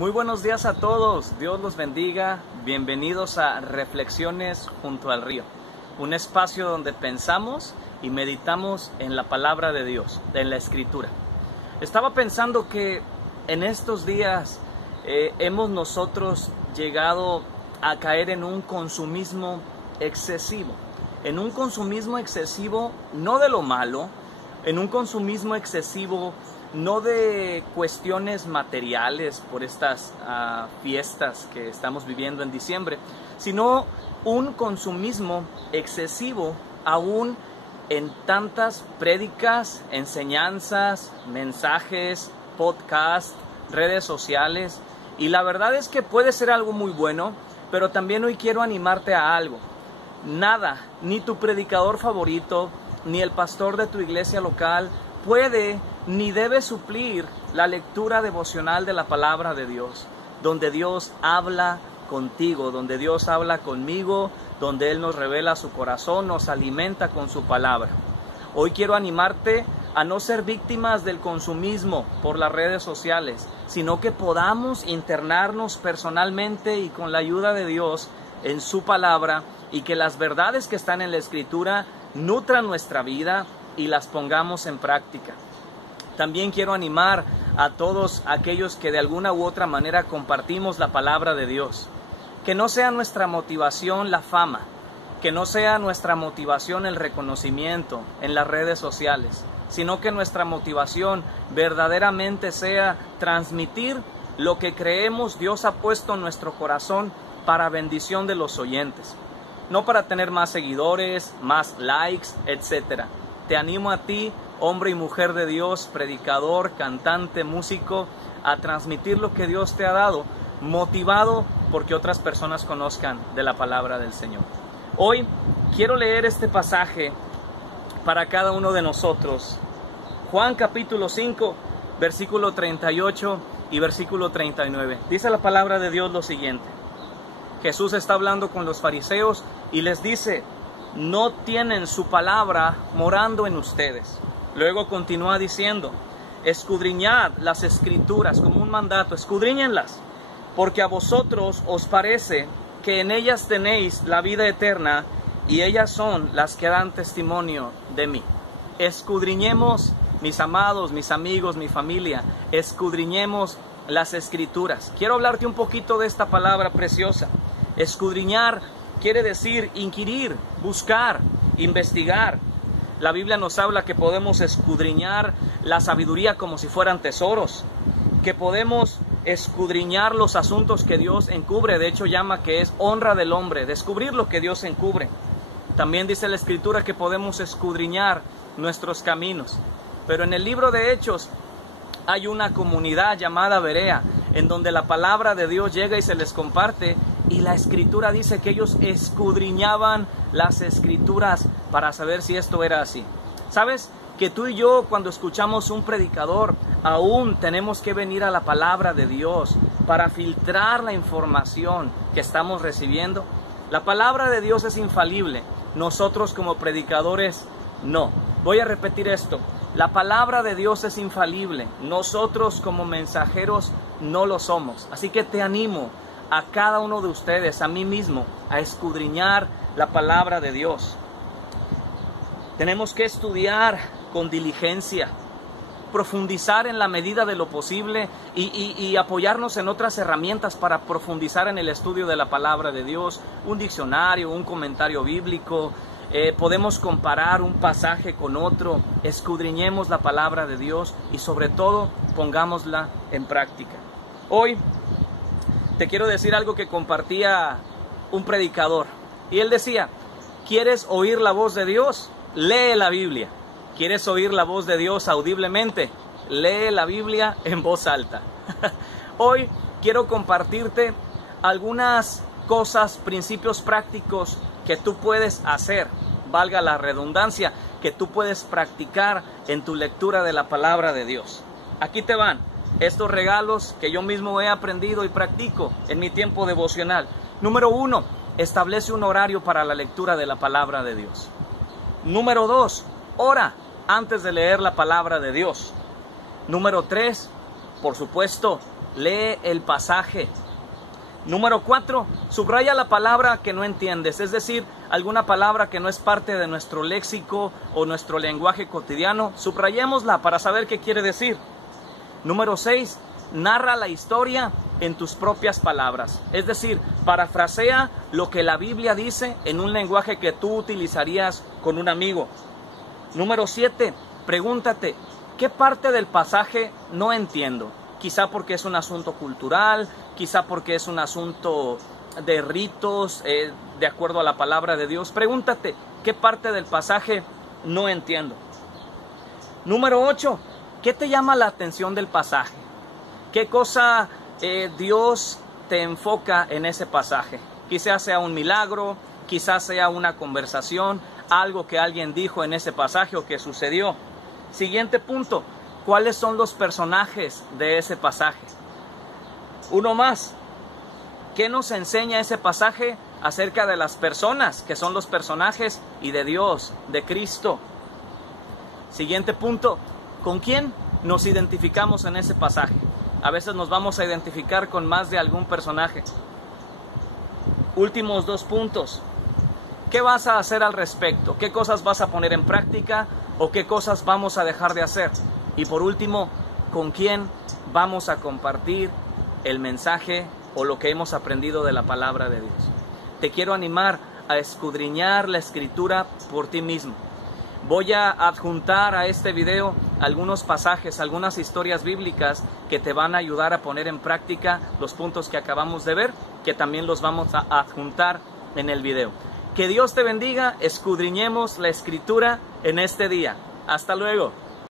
Muy buenos días a todos, Dios los bendiga, bienvenidos a Reflexiones junto al río, un espacio donde pensamos y meditamos en la palabra de Dios, en la Escritura. Estaba pensando que en estos días hemos nosotros llegado a caer en un consumismo excesivo, no de lo malo, en un consumismo excesivo no de cuestiones materiales por estas fiestas que estamos viviendo en diciembre, sino un consumismo excesivo aún en tantas prédicas, enseñanzas, mensajes, podcasts, redes sociales. Y la verdad es que puede ser algo muy bueno, pero también hoy quiero animarte a algo. Nada, ni tu predicador favorito, ni el pastor de tu iglesia local puede ni debe suplir la lectura devocional de la palabra de Dios, donde Dios habla contigo, donde Dios habla conmigo, donde Él nos revela su corazón, nos alimenta con su palabra. Hoy quiero animarte a no ser víctimas del consumismo por las redes sociales, sino que podamos internarnos personalmente y con la ayuda de Dios en su palabra, y que las verdades que están en la Escritura nutran nuestra vida y las pongamos en práctica. También quiero animar a todos aquellos que de alguna u otra manera compartimos la palabra de Dios. Que no sea nuestra motivación la fama, que no sea nuestra motivación el reconocimiento en las redes sociales, sino que nuestra motivación verdaderamente sea transmitir lo que creemos Dios ha puesto en nuestro corazón para bendición de los oyentes. No para tener más seguidores, más likes, etc. Te animo a ti, hombre y mujer de Dios, predicador, cantante, músico, a transmitir lo que Dios te ha dado, motivado porque otras personas conozcan de la palabra del Señor. Hoy quiero leer este pasaje para cada uno de nosotros. Juan capítulo 5, versículo 38 y versículo 39. Dice la palabra de Dios lo siguiente. Jesús está hablando con los fariseos y les dice: no tienen su palabra morando en ustedes. Luego continúa diciendo: escudriñad las Escrituras, como un mandato, escudriñenlas, porque a vosotros os parece que en ellas tenéis la vida eterna, y ellas son las que dan testimonio de mí. Escudriñemos, mis amados, mis amigos, mi familia, escudriñemos las Escrituras. Quiero hablarte un poquito de esta palabra preciosa. Escudriñar quiere decir inquirir, buscar, investigar. La Biblia nos habla que podemos escudriñar la sabiduría como si fueran tesoros, que podemos escudriñar los asuntos que Dios encubre. De hecho, llama que es honra del hombre, descubrir lo que Dios encubre. También dice la Escritura que podemos escudriñar nuestros caminos. Pero en el libro de Hechos hay una comunidad llamada Berea, en donde la palabra de Dios llega y se les comparte, y la Escritura dice que ellos escudriñaban las Escrituras para saber si esto era así. ¿Sabes? Que tú y yo, cuando escuchamos un predicador, aún tenemos que venir a la palabra de Dios para filtrar la información que estamos recibiendo. La palabra de Dios es infalible. Nosotros como predicadores, no. Voy a repetir esto. La palabra de Dios es infalible. Nosotros como mensajeros no lo somos. Así que te animo a cada uno de ustedes, a mí mismo, a escudriñar la palabra de Dios. Tenemos que estudiar con diligencia, profundizar en la medida de lo posible y apoyarnos en otras herramientas para profundizar en el estudio de la palabra de Dios. Un diccionario, un comentario bíblico. Podemos comparar un pasaje con otro. Escudriñemos la palabra de Dios y sobre todo pongámosla en práctica. Hoy te quiero decir algo que compartía un predicador, y él decía: ¿quieres oír la voz de Dios? Lee la Biblia. ¿Quieres oír la voz de Dios audiblemente? Lee la Biblia en voz alta. Hoy quiero compartirte algunas cosas, principios prácticos que tú puedes hacer, valga la redundancia, que tú puedes practicar en tu lectura de la palabra de Dios. Aquí te van estos regalos que yo mismo he aprendido y practico en mi tiempo devocional. Número 1, establece un horario para la lectura de la palabra de Dios. Número 2, ora antes de leer la palabra de Dios. Número 3, por supuesto, lee el pasaje. Número 4, subraya la palabra que no entiendes, es decir, alguna palabra que no es parte de nuestro léxico o nuestro lenguaje cotidiano, subrayémosla para saber qué quiere decir. Número 6, narra la historia en tus propias palabras, es decir, parafrasea lo que la Biblia dice en un lenguaje que tú utilizarías con un amigo. Número 7, pregúntate, ¿qué parte del pasaje no entiendo? Quizá porque es un asunto cultural, quizá porque es un asunto de ritos, de acuerdo a la palabra de Dios. Pregúntate, ¿qué parte del pasaje no entiendo? Número 8, ¿qué te llama la atención del pasaje? ¿Qué cosa Dios te enfoca en ese pasaje? Quizás sea un milagro, quizás sea una conversación, algo que alguien dijo en ese pasaje o que sucedió. Siguiente punto, ¿cuáles son los personajes de ese pasaje? Uno más, ¿qué nos enseña ese pasaje acerca de las personas que son los personajes y de Dios, de Cristo? Siguiente punto, ¿con quién nos identificamos en ese pasaje? A veces nos vamos a identificar con más de algún personaje. Últimos 2 puntos. ¿Qué vas a hacer al respecto? ¿Qué cosas vas a poner en práctica o qué cosas vamos a dejar de hacer? Y por último, ¿con quién vamos a compartir el mensaje o lo que hemos aprendido de la palabra de Dios? Te quiero animar a escudriñar la Escritura por ti mismo. Voy a adjuntar a este video algunos pasajes, algunas historias bíblicas que te van a ayudar a poner en práctica los puntos que acabamos de ver, que también los vamos a adjuntar en el video. Que Dios te bendiga, escudriñemos la Escritura en este día. Hasta luego.